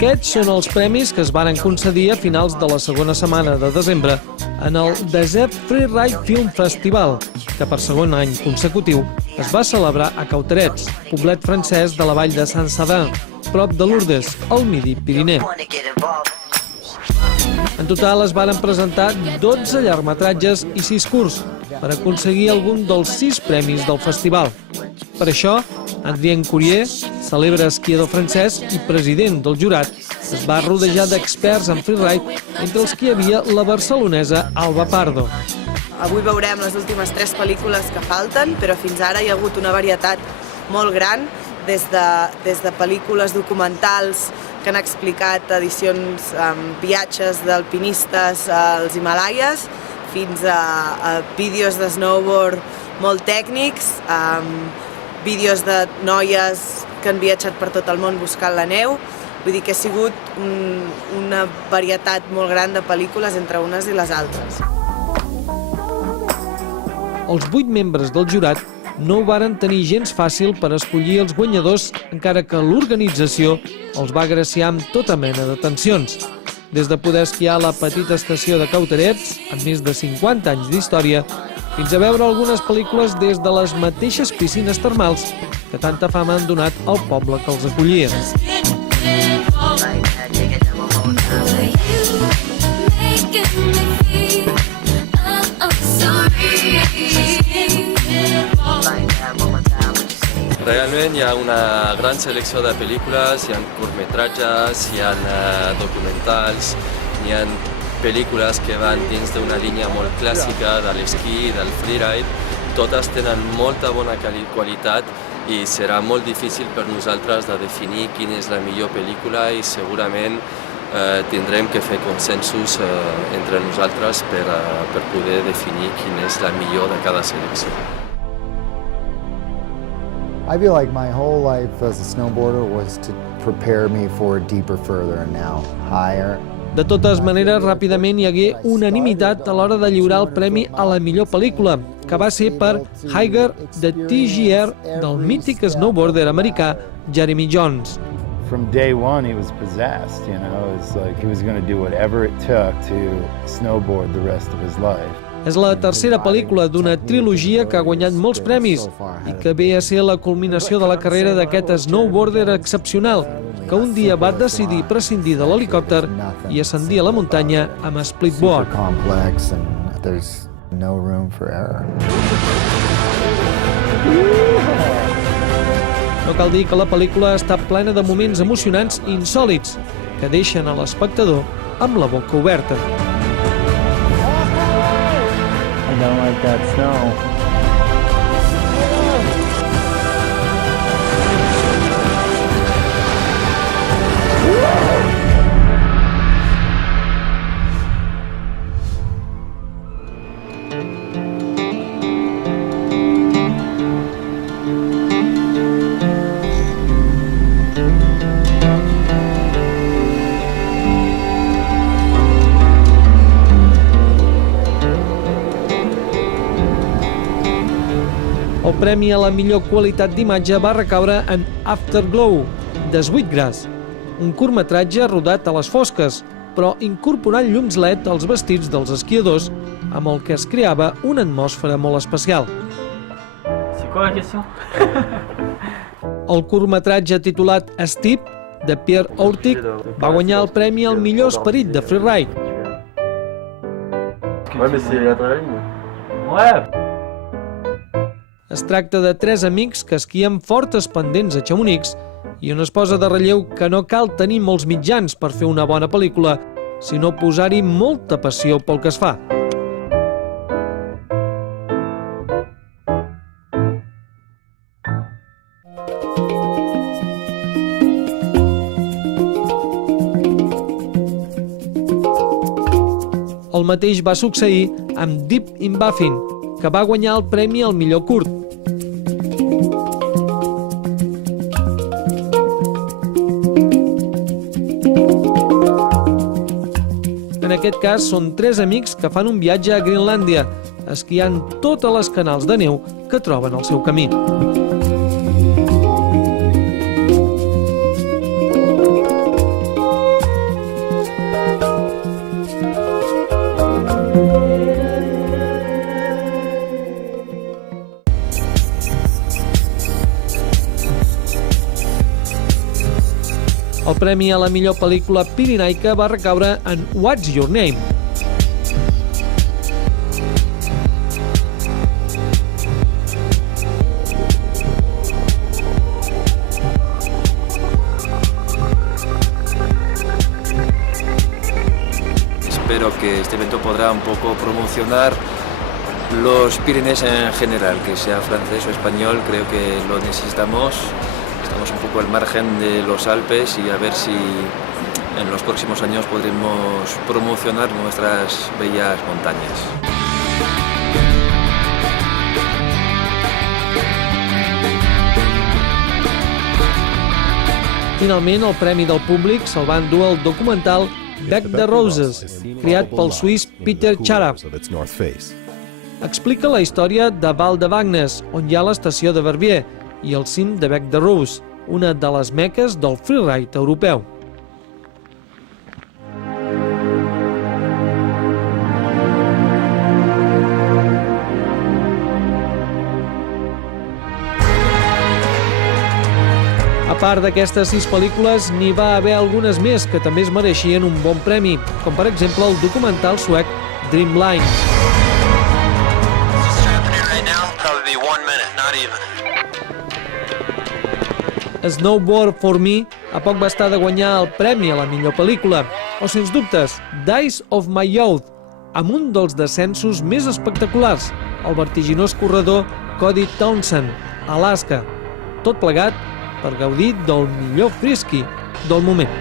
Aquests són els premis que es varen concedir a finals de la segona setmana de desembre en el Desert Freeride Film Festival, que per segon any consecutiu es va celebrar a Cauterets, poblet francès de la vall de Saint-Savin, prop de Lourdes, al Midi Pirineu. En total es varen presentar 12 llargmetratges i 6 curts per aconseguir algun dels 6 premis del festival. Per això, Adrien Courier, cèlebre esquiador francès i president del jurat, es va rodejar d'experts en freeride, entre els que hi havia la barcelonesa Alba Pardo. Avui veurem les últimes 3 pel·lícules que falten, però fins ara hi ha hagut una varietat molt gran, des de pel·lícules documentals que han explicat edicions amb viatges d'alpinistes als Himalaies, fins a vídeos de snowboard molt tècnics, vídeos de noies que han viatjat per tot el món buscant la neu. Vull dir que ha sigut una varietat molt gran de pel·lícules entre unes i les altres. Els 8 membres del jurat no ho varen tenir gens fàcil per escollir els guanyadors, encara que l'organització els va agraciar amb tota mena de tensions. Des de poder esquiar a la petita estació de Cauterets, amb més de 50 anys d'història, fins a veure algunes pel·lícules des de les mateixes piscines termals que tanta fama han donat al poble que els acollia. Realment hi ha una gran selecció de pel·lícules, hi ha curtmetratges, hi ha documentals, hi ha pel·lícules que van dins d'una línia molt clàssica de l'esquí i del freeride. Totes tenen molta bona qualitat i serà molt difícil per nosaltres de definir quina és la millor pel·lícula i segurament tindrem que fer consensos entre nosaltres per poder definir quina és la millor de cada selecció. I feel like my whole life as a snowboarder was to prepare me for deeper, further, and now higher. De totes maneres, ràpidament hi hagué unanimitat a l'hora de lliurar el premi a la millor pel·lícula, que va ser per Higher de TGR del mític snowboarder americà Jeremy Jones. From day one, he was possessed, you know, it's like he was going to do whatever it took to snowboard the rest of his life. És la tercera pel·lícula d'una trilogia que ha guanyat molts premis i que ve a ser la culminació de la carrera d'aquest snowboarder excepcional que un dia va decidir prescindir de l'helicòpter i ascendir a la muntanya amb splitboard. No cal dir que la pel·lícula està plena de moments emocionants i insòlits que deixen a l'espectador amb la boca oberta. I don't like that snow. El premi a la millor qualitat d'imatge va recaure en Afterglow, de Sweetgrass, un curtmetratge rodat a les fosques, però incorporant llums LED als vestits dels esquiadors, amb el que es creava una atmosfera molt especial. El curtmetratge titulat Steep, de Pierre Ourtic, va guanyar el premi al millor esperit de freeride. Es tracta de 3 amics que esquien fortes pendents a Chamonix i on es posa de relleu que no cal tenir molts mitjans per fer una bona pel·lícula, sinó posar-hi molta passió pel que es fa. El mateix va succeir amb Deep in Baffin, que va guanyar el premi al millor curt. En aquest cas, són 3 amics que fan un viatge a Groenlàndia, esquiant totes les canals de neu que troben al seu camí. El premi a la millor pel·lícula pirenaica va recaure en What's Your Name? Espero que este evento podrá un poco promocionar los Pirineos en general, que sea francés o español, creo que lo necesitamos. Estamos un poco al margen de los Alpes y a ver si en los próximos años podremos promocionar nuestras bellas montañas. Finalment, el premi del públic se'l va endur el documental Bec de Roses, creat pel suís Peter Charap. Explica la història de Val de Bagnes, on hi ha l'estació de Verbier, i el cim de Bec de Rose, una de les meques del freeride europeu. A part d'aquestes 6 pel·lícules, n'hi va haver algunes més que també es mereixien un bon premi, com per exemple el documental suec Dreamline. Snowboard for Me a poc va estar de guanyar el premi a la millor pel·lícula, o sens dubtes, Days of My Youth, amb un dels descensos més espectaculars, el vertiginós corredor Cody Townsend, a Alaska. Tot plegat per gaudir del millor frisky del moment.